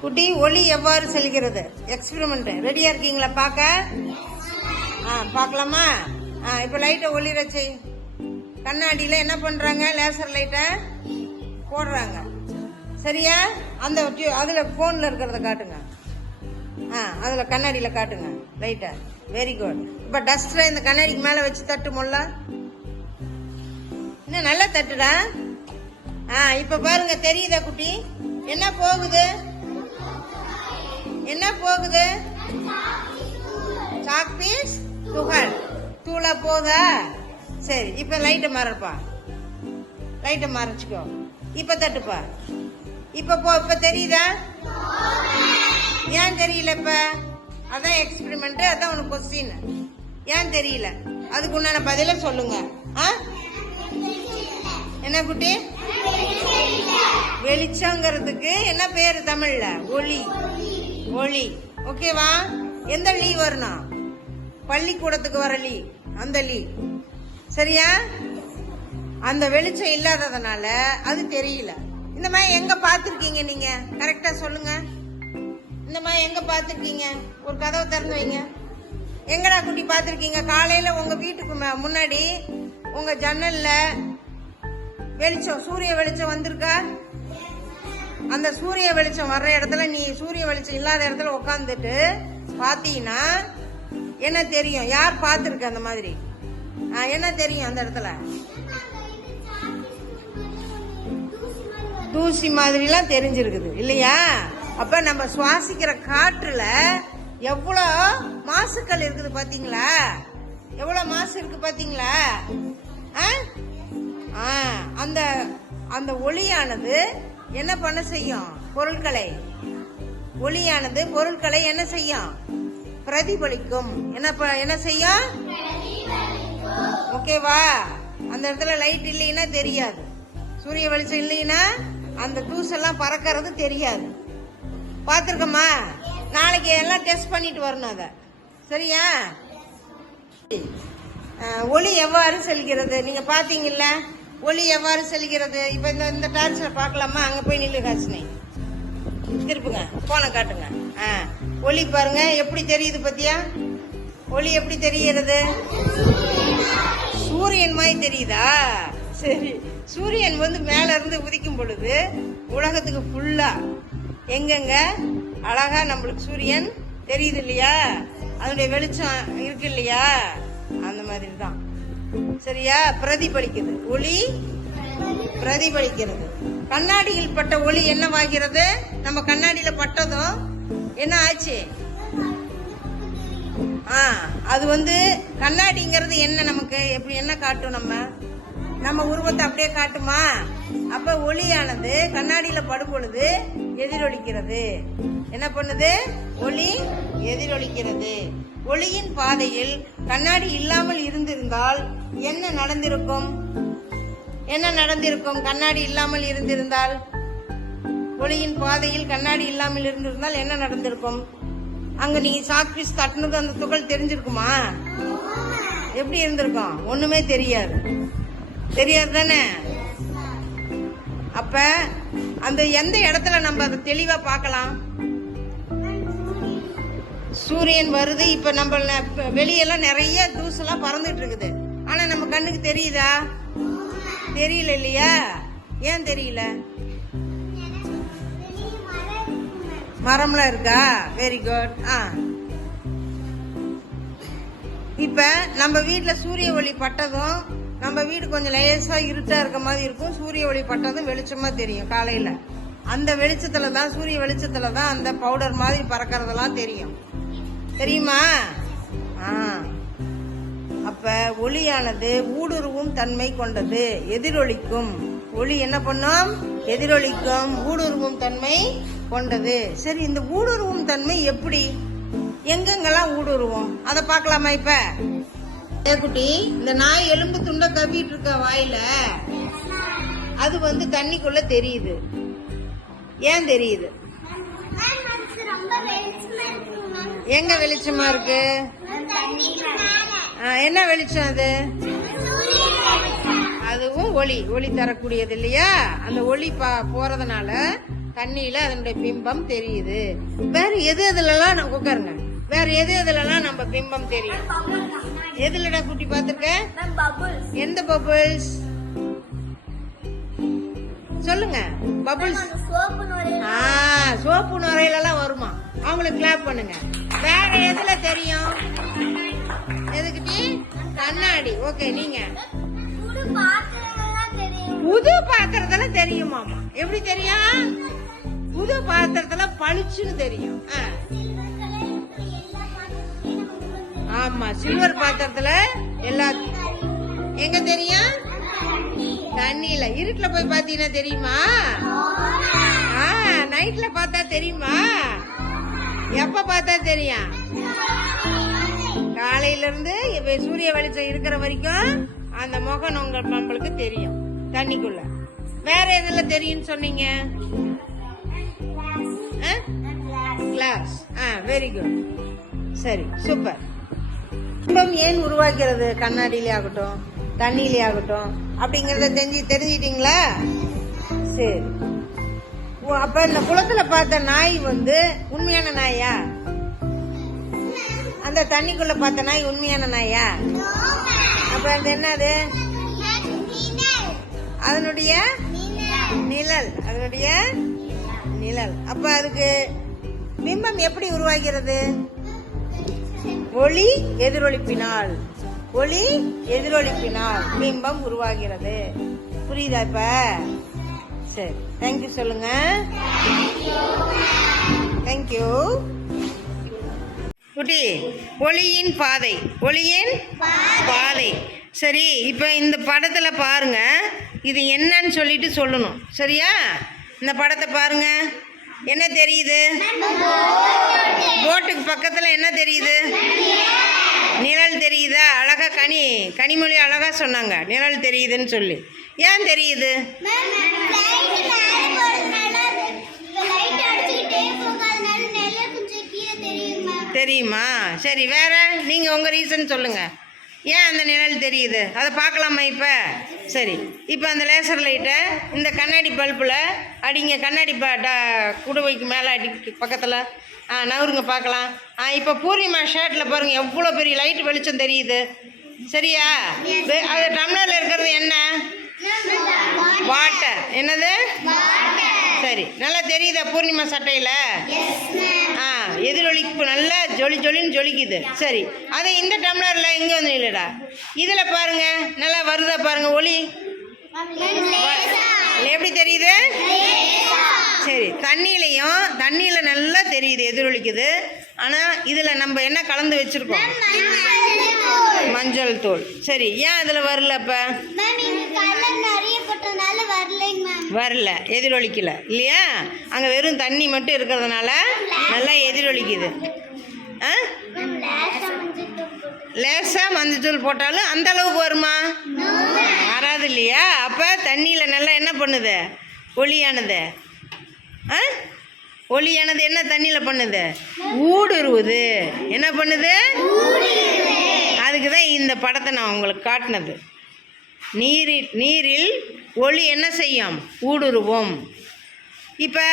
குட்டி, ஒளி எவ்வாறு செல்கிறது? எக்ஸ்பெரிமெண்ட் ரெடியா இருக்கீங்களா? பார்க்க பார்க்கலாமா? இப்ப லைட்டை ஒளிர செய். கண்ணாடியில என்ன பண்றாங்க? லேசர் லைட்டை போடுறாங்க. சரியா? அந்த அதுல போன்ல இருக்கிறத காட்டுங்க. அதுல கண்ணாடியில காட்டுங்க லைட்டை. Very good. இப்ப டஸ்டரை இந்த கண்ணாடிக்கு மேல வச்சு தட்டு முல்ல. இன்னும் நல்லா தட்டுடா. இப்ப பாருங்க, தெரியுதா குட்டி? என்ன போகுது? என்ன போகுது? சாக் பீஸ் துகள் தூளா போதா? சரி, இப்ப லைட்டை மறப்பா. லைட்டை மறைச்சுக்கோ. இப்ப தட்டுப்பா. இப்ப தெரியுதா? ஏன் தெரியல? இப்ப அதான் எக்ஸ்பெரிமெண்ட், அதான் உனக்கு கொஸ்டின். ஏன் தெரியல? அதுக்கு உண்டான பதில சொல்லுங்க. என்ன குட்டி? வெளிச்சங்கிறதுக்கு என்ன பேரு தமிழ்ல? ஒளி. ஒளி. ஓகேவா? எந்த லீ வரணும்? பள்ளிக்கூடத்துக்கு வர லீ, அந்த லீ. சரியா? அந்த வெளிச்சம் இல்லாததுனால அது தெரியல. இந்த மாதிரி எங்க பாத்துருக்கீங்க நீங்க? கரெக்டா சொல்லுங்க. இந்த மாதிரி எங்க பாத்துருக்கீங்க? ஒரு கதவை திறந்து வைங்க. எங்கடா குட்டி பாத்துருக்கீங்க? காலையில உங்க வீட்டுக்கு முன்னாடி உங்க ஜன்னல்ல வெளிச்சம், சூரிய வெளிச்சம் வந்திருக்கா? அந்த சூரிய வெளிச்சம் வர்ற இடத்துல நீ சூரிய வெளிச்சம் இல்லாத இடத்துல உட்காந்துட்டு பாத்தீங்கன்னா என்ன தெரியும்? யார் பாத்துருக்க அந்த மாதிரி? என்ன தெரியும் அந்த இடத்துல? தூசி மாதிரிலாம் தெரிஞ்சிருக்குது இல்லையா? அப்ப நம்ம சுவாசிக்கிற காற்றுல எவ்வளவு மாசுக்கள் இருக்குது பாத்தீங்களா? எவ்வளவு மாசு இருக்கு பாத்தீங்களா? அந்த அந்த ஒளியானது என்ன பண்ண செய்யும்? பொருட்களை, ஒளியானது பொருட்களை என்ன செய்யும்? பிரதிபலிக்கும். என்ன செய்யும்? ஓகேவா? அந்த இடத்துல லைட் இல்லைன்னா தெரியாது. சூரிய வெளிச்சம் இல்லைன்னா அந்த தூசெல்லாம் பறக்கிறது தெரியாது. பாத்துருக்கமா? நாளைக்கு எல்லாம் டெஸ்ட் பண்ணிட்டு வரணும் அத. சரியா? ஒளி எவ்வாறு செல்கிறது? நீங்க பாத்தீங்கல்ல, ஒளி எவ்வாறு செல்கிறது? இப்ப இந்த டார்ச்ல பாக்கலாமா? அங்க போய் நில்லு காசினி. திருப்புங்க, போன காட்டுங்க. ஒளி பாருங்க எப்படி தெரியுது பத்தியா? ஒளி எப்படி தெரிகிறது? சூரியன் மாதிரி தெரியுதா? சரி, சூரியன் மேல இருந்து உதிக்கும் பொழுது உலகத்துக்கு ஃபுல்லா எங்கெங்க அழகா நம்மளுக்கு சூரியன் தெரியுது இல்லையா? அதனுடைய வெளிச்சம் இருக்கு இல்லையா? அந்த மாதிரி தான். சரியா? பிரதிபலிக்குது. ஒளி பிரதிபலிக்கிறது. கண்ணாடியில் பட்ட ஒளி என்னவாகிறது? நம்ம கண்ணாடியில பட்டதும் என்ன ஆச்சு? அது கண்ணாடிங்கிறது என்ன? நமக்கு எப்படி என்ன காட்டும்? நம்ம உருவத்தை அப்படியே காட்டுமா? அப்ப ஒளியானது கண்ணாடியில படும் பொழுது எதிரொலிக்கிறது. என்ன பண்ணுது? ஒளி எதிரொலிக்கிறது. ஒளியின் பாதையில் கண்ணாடி இல்லாமல் இருந்திருந்தால் என்ன நடந்திருக்கும்? என்ன நடந்திருக்கும்? கண்ணாடி இல்லாமல் இருந்திருந்தால், ஒளியின் பாதையில் கண்ணாடி இல்லாமல் இருந்திருந்தால் என்ன நடந்திருக்கும்? அங்க நீங்க சாக் பீஸ் தட்டினது அந்த துகள் தெரிஞ்சிருக்குமா? எப்படி இருந்திருக்கும்? ஒண்ணுமே தெரியாது. தெரியாது தானே? அப்ப அந்த எந்த இடத்துல நம்ம அதை தெளிவா பார்க்கலாம்? சூரியன் வருது. இப்ப நம்ம வெளியெல்லாம் நிறைய தூசெல்லாம் பறந்துட்டு இருக்குது. ஆனா நம்ம கண்ணுக்கு தெரியுதா? தெரியல இல்லையா? ஏன் தெரியல? மரம்லாம் இருக்கா? Very good. இப்ப நம்ம வீட்டுல சூரிய ஒளி பட்டதும் நம்ம வீடு கொஞ்சம் லேசா இருட்டா இருக்க மாதிரி இருக்கும். சூரிய ஒளி பட்டதும் வெளிச்சமா தெரியும் காலையில. அந்த வெளிச்சத்துலதான், சூரிய வெளிச்சத்துலதான் அந்த பவுடர் மாதிரி பறக்கறதெல்லாம் தெரியும். தெரியுமா? அப்ப ஒளியானது ஊடுருவும் தன்மை கொண்டது. எதிரொலிக்கும். ஒளி என்ன பண்ணும்? எதிரொலிக்கும். ஊடுருவும் தன்மை கொண்டது. சரி, இந்த ஊடுருவும் தன்மை எப்படி? எங்கெங்கெல்லாம் ஊடுருவும் அதை பார்க்கலாமா? இப்ப குட்டி, இந்த நாய் எலும்பு துண்டை கவிட்டு இருக்க வாயில, அது தண்ணிக்குள்ள தெரியுது. ஏன் தெரியுது? எங்க வெளிச்சமா இருக்கு? என்ன வெளிச்சம் அது? அதுவும் ஒளி. ஒளி தரக்கூடியது இல்லையா? அந்த ஒளி போறதுனால தண்ணியில அதனுடைய பிம்பம் தெரியுது. வேற எது எதுலலாம் உட்காருங்க, வேற எது எதுலலாம் நம்ம பிம்பம் தெரியும்? எதுலடா குட்டி பாத்துருக்க? எந்த பபுள்ஸ் சொல்லுங்க? பபுள்ஸ் சோப்பு நுரையிலலாம் வருமா? அவங்களுக்கு கிளாப் பண்ணுங்க. வேற எதுல தெரியும்? எதுக்கிட்டி? கண்ணாடி. ஓகே, நீங்க? புது பாத்திரத்துல தெரியுமாமா? எப்படி தெரியும்? புது பாத்திரத்துல பளிச்சுன்னு தெரியும். ஆமா, சில்வர் பாத்திரத்துல எல்லா எங்க தெரியும்? தண்ணியில. இருட்டுல போய் பாத்தீங்கன்னா தெரியுமா? நைட்ல பார்த்தா தெரியுமா? எப்ப பார்த்தா தெரியும்? காலையில இருந்து சூரிய வெளிச்சம் இருக்கிற வரைக்கும் அந்த முகம் நம்மளுக்கு தெரியும் தண்ணிக்குள்ள. வேற எதுல தெரியும் சொன்னீங்க? கிளாஸ். Very good. சரி, சூப்பர். பிம்பம் ஏன் உருவாகிறது? கண்ணாடியிலே ஆகட்டும், தண்ணியிலே ஆகட்டும், அப்படிங்கறத தெரிஞ்சிட்டீங்களா? சரி. அப்ப இந்த குளத்துல பார்த்த நாய் உண்மையான நாயா? அந்த தண்ணிக்குள்ள பார்த்த நாய் உண்மையான நாயா? அப்ப அது என்னது? அதனுடைய நிழல். அதனுடைய நிழல். அப்ப அதுக்கு பிம்பம் எப்படி உருவாகிறது? ஒளி எதிரொலிப்பினால். ஒளி எதிரொலிப்பினால் பிம்பம் உருவாகிறது. புரியுதா இப்ப? சரி, தேங்க்யூ சொல்லுங்க. தேங்க்யூ குட்டி. ஒளியின் பாதை. ஒளியின் பாதை. சரி, இப்ப இந்த படத்துல பாருங்க, இது என்னன்னு சொல்லிட்டு சொல்லணும். சரியா? இந்த படத்தை பாருங்க. என்ன தெரியுது? போட்டுக்கு பக்கத்துல என்ன தெரியுது? நிழல் தெரியுதா? அழகா கனிமொழி அழகா சொன்னாங்க, நிழல் தெரியுதுன்னு சொல்லி. ஏன் தெரியுது? தெரியுமா? சரி, வேற நீங்க உங்க ரீசன் சொல்லுங்க. ஏன் அந்த நிழல் தெரியுது? அதை பார்க்கலாமா இப்ப? சரி, இப்போ அந்த லேசர் லைட்டை இந்த கண்ணாடி பல்புல அடிங்க. கண்ணாடி குடுவைக்கு மேலே அடி பக்கத்தில் நவருங்க பார்க்கலாம். இப்போ பூர்ணிமா ஷர்ட்டில் பாருங்க, எவ்வளோ பெரிய லைட் வெளிச்சம் தெரியுது. சரியா? அது டம்ளரில் இருக்கிறது என்ன? வாட்டர். என்னது? சரி, நல்லா தெரியுதா பூர்ணிமா சட்டையில்? எதிரொலிப்பு நல்லா ஜொலின்னு ஜொலிக்குது. சரி, அதை இந்த டம்ளர்ல இங்க வந்து இல்லடா, இதுல பாருங்க, நல்லா வருதா பாருங்க ஒளி. எப்படி தெரியுது? சரி, தண்ணியில நல்லா தெரியுது, எதிரொலிக்குது. ஆனா இதுல நம்ம என்ன கலந்து வச்சிருக்கோம்? மஞ்சள் தூள். சரி, ஏன் அதுல வரல? அப்ப வரல, எதிரொலிக்கல இல்லையா? அங்க வெறும் தண்ணி மட்டும் இருக்கிறதுனால நல்லா எதிரொலிக்குது. லேசா மஞ்சள் போட்டாலும் அந்த அளவுக்கு வருமா? வராது இல்லையா? அப்ப தண்ணியில நல்லா என்ன பண்ணுது? ஒளியானது. ஒளியானது என்ன தண்ணியில பண்ணுது? ஊடுருவுது. என்ன பண்ணுது? அதுக்கு தான் இந்த படத்தை நான் உங்களுக்கு காட்டினது. நீரில் ஒளி என்ன செய்யும்? ஊடுருவும். இப்போ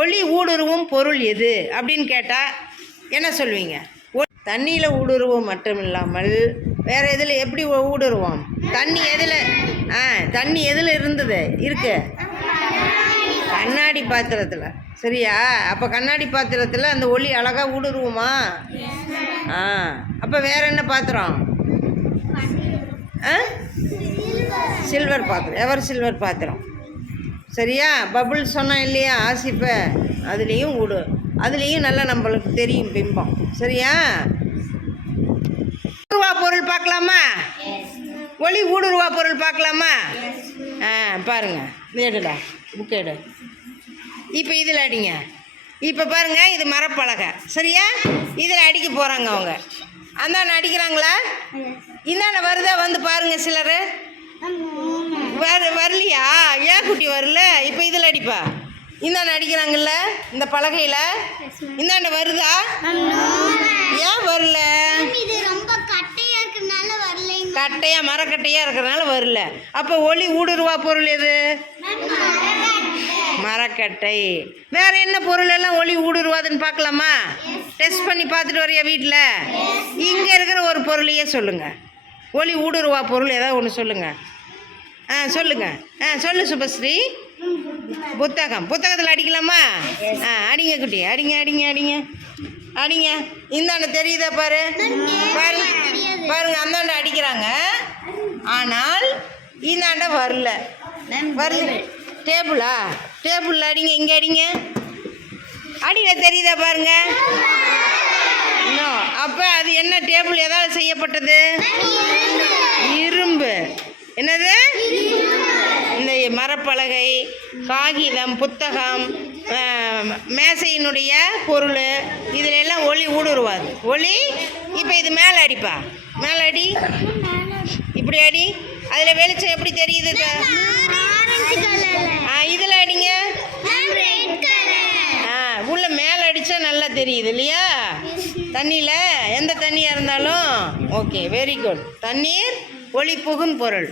ஒளி ஊடுருவும் பொருள் எது அப்படின்னு கேட்டால் என்ன சொல்வீங்க? தண்ணியில் ஊடுருவும் மட்டும் இல்லாமல் வேறு எதில் எப்படி ஊடுருவோம்? தண்ணி எதில் இருக்கு? கண்ணாடி பாத்திரத்தில். சரியா? அப்போ கண்ணாடி பாத்திரத்தில் அந்த ஒளி அழகாக ஊடுருவுமா? அப்போ வேற என்ன பாத்திரம்? சில்வர் பாத்திரம். எவர் சில்வர் பாத்திரம். சரியா? பபுள் சொன்னோம் இல்லையா? ஆசிப்பை அதுலேயும் நல்லா நம்மளுக்கு தெரியும் பிம்பம். சரியா? ஊடுருவா பொருள் பார்க்கலாமா? ஒளி ஊடுருவா பொருள் பார்க்கலாமா? பாருங்க, எடுடா, புக் எடு. இப்போ இதில் அடிங்க. இப்போ பாருங்க, இது மரப்பலகை. சரியா? இதில் அடிக்க போகிறாங்க அவங்க. அந்தாண்ட அடிக்கிறாங்களா? இந்தாண்ட வருதா? வந்து பாருங்க. சிலர் வரலையா? ஏன் குட்டி வரல? இப்போ இதில் அடிப்பா. இந்தாண்ட அடிக்கிறாங்கல்ல இந்த பலகையில், இந்தாண்ட வருதா? ஏன் வரல? மரக்கட்டையாக இருக்கிறதுனால வரல. அப்போ ஒளி ஊடுருவா பொருள் எது? மரக்கட்டை. வேற என்ன பொருள் எல்லாம் ஒளி ஊடுருவாதுன்னு பார்க்கலாமா? டெஸ்ட் பண்ணி பார்த்துட்டு வரையா வீட்டில்? இங்கே இருக்கிற ஒரு பொருளையே சொல்லுங்க. ஒளி ஊடுருவா பொருள் ஏதாவது ஒன்று சொல்லுங்க. சொல்லுங்க. சொல்லு சுபஸ்ரீ. புத்தகம். புத்தகத்தில் அடிக்கலாமா? அடிங்க குட்டி, அடிங்க அடிங்க அடிங்க அடிங்க. இந்தாண்ட தெரியுதா பாரு, பாருங்க பாருங்க, அந்தாண்ட அடிக்கிறாங்க. ஆனால் இந்தாண்ட வரல. டேபிளா? டேபிளில் அடிங்க, இங்கே அடிங்க. அடியில் தெரியுதா பாருங்க. இன்னும் அப்போ அது என்ன டேபிள் எதாவது செய்யப்பட்டது? இரும்பு. என்னது? இந்த மரப்பலகை, காகிதம், புத்தகம், மேசையினுடைய பொருள் இதில் எல்லாம் ஒளி ஊடுருவாது. ஒளி இப்போ இது மேலே அடிப்பா, மேலே அடி, இப்படி அடி. அதில் வெளிச்சம் எப்படி தெரியுது? இதில் அடிங்க. உள்ள மேலே அடித்தா நல்லா தெரியுது இல்லையா? தண்ணியில் எந்த தண்ணியாக இருந்தாலும். Okay, very good. தண்ணீர் ஒளி புகும் பொருள்,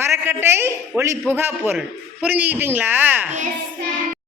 மரக்கட்டை ஒளி புகா பொருள். புரிஞ்சுக்கிட்டீங்களா?